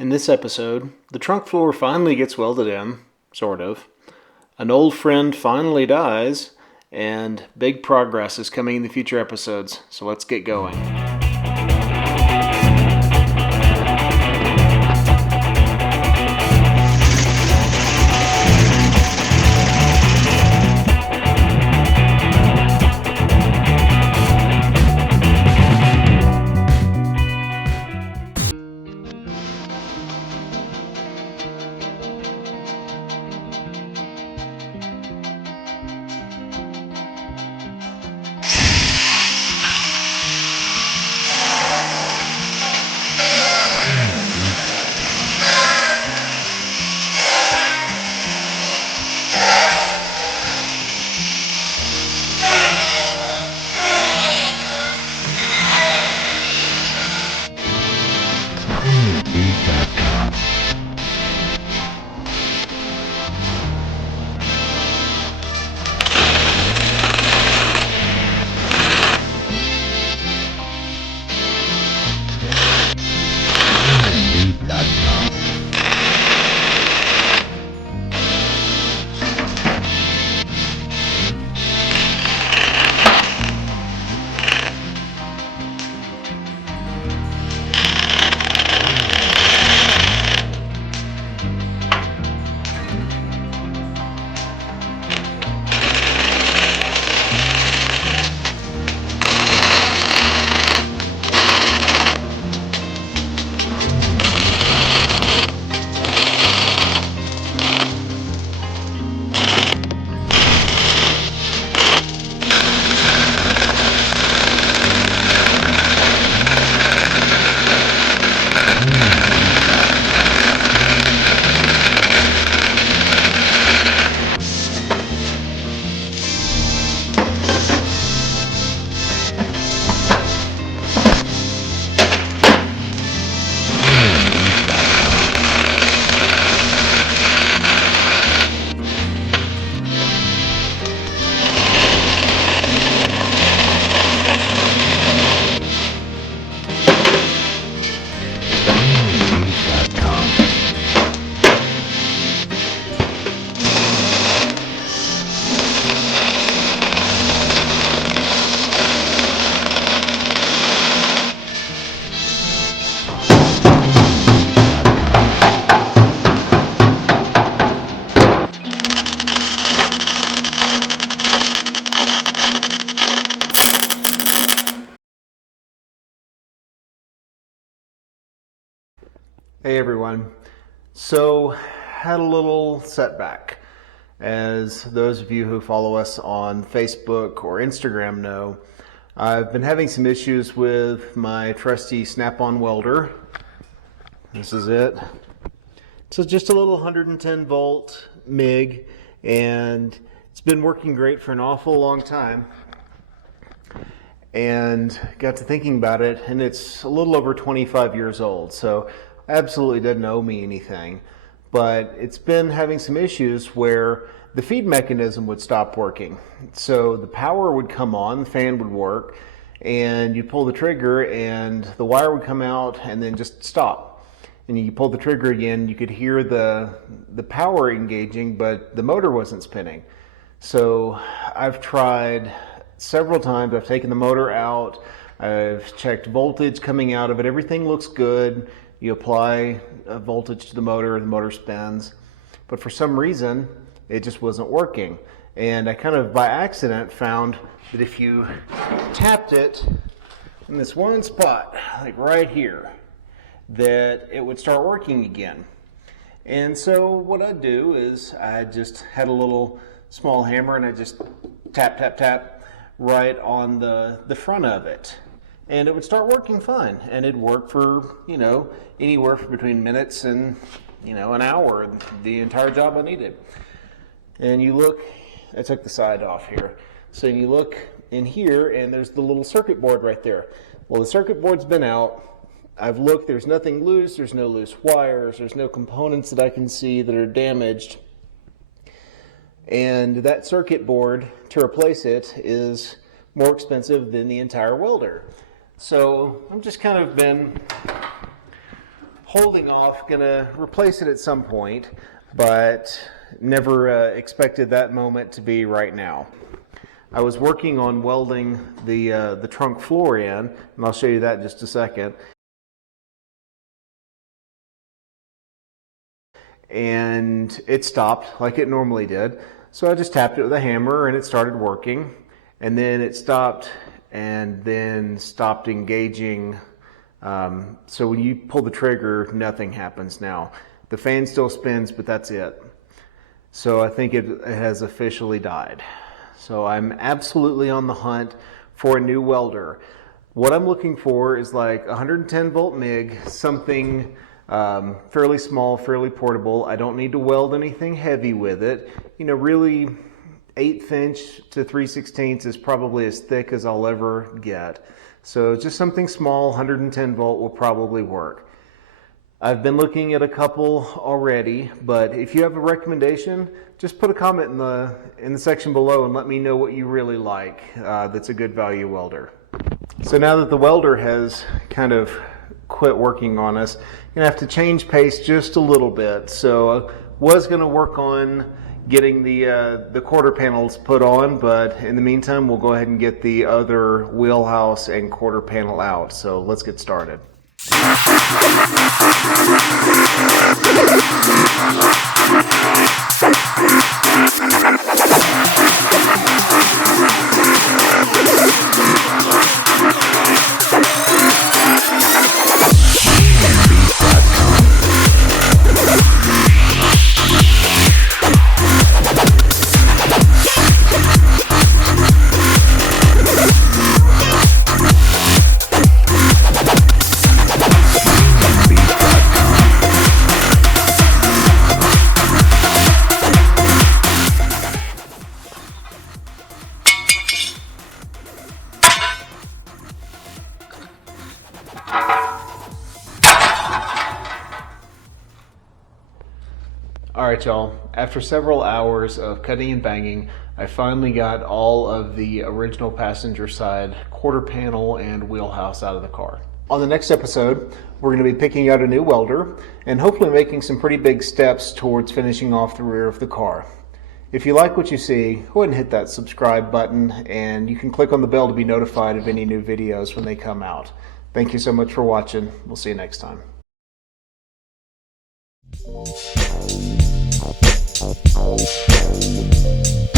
In this episode, the trunk floor finally gets welded in, sort of. An old friend finally dies, and big progress is coming in the future episodes, so let's get going. Hey everyone. So, had a little setback. As those of you who follow us on Facebook or Instagram know, I've been having some issues with my trusty snap-on welder. This is it. So just a little 110 volt MIG, and it's been working great for an awful long time. And got to thinking about it, and it's a little over 25 years old, so absolutely doesn't owe me anything, but it's been having some issues where the feed mechanism would stop working. So the power would come on, the fan would work, and you pull the trigger and the wire would come out and then just stop. And you pull the trigger again, you could hear the power engaging, but the motor wasn't spinning. So I've tried several times. I've taken the motor out, I've checked voltage coming out of it, everything looks good. You apply a voltage to the motor spins, but for some reason it just wasn't working. And I kind of by accident found that if you tapped it in this one spot, like right here, that it would start working again. And so what I'd do is I just had a little small hammer and I just tap, tap, tap right on the front of it. And it would start working fine, and it'd work for, anywhere from between minutes and, an hour, the entire job I needed. And you look, I took the side off here, so you look in here, and there's the little circuit board right there. Well, the circuit board's been out. I've looked, there's nothing loose, there's no loose wires, there's no components that I can see that are damaged. And that circuit board, to replace it, is more expensive than the entire welder. So I've just kind of been holding off, gonna replace it at some point, but never expected that moment to be right now. I was working on welding the trunk floor in, and I'll show you that in just a second. And it stopped like it normally did. So I just tapped it with a hammer and it started working. And then it stopped and then stopped engaging. So when you pull the trigger, nothing happens now. The fan still spins, but that's it. So I think it has officially died. So I'm absolutely on the hunt for a new welder. What I'm looking for is like 110 volt MIG, something fairly small, fairly portable. I don't need to weld anything heavy with it. You know, really 1/8 inch to 3/16 is probably as thick as I'll ever get. So just something small, 110 volt will probably work. I've been looking at a couple already, but if you have a recommendation, just put a comment in the section below and let me know what you really like. That's a good value welder. So now that the welder has kind of quit working on us, you're gonna have to change pace just a little bit. So I was gonna work on getting the quarter panels put on, but in the meantime, we'll go ahead and get the other wheelhouse and quarter panel out. So let's get started. Alright y'all, after several hours of cutting and banging, I finally got all of the original passenger side quarter panel and wheelhouse out of the car. On the next episode, we're going to be picking out a new welder and hopefully making some pretty big steps towards finishing off the rear of the car. If you like what you see, go ahead and hit that subscribe button, and you can click on the bell to be notified of any new videos when they come out. Thank you so much for watching. We'll see you next time. Thank you.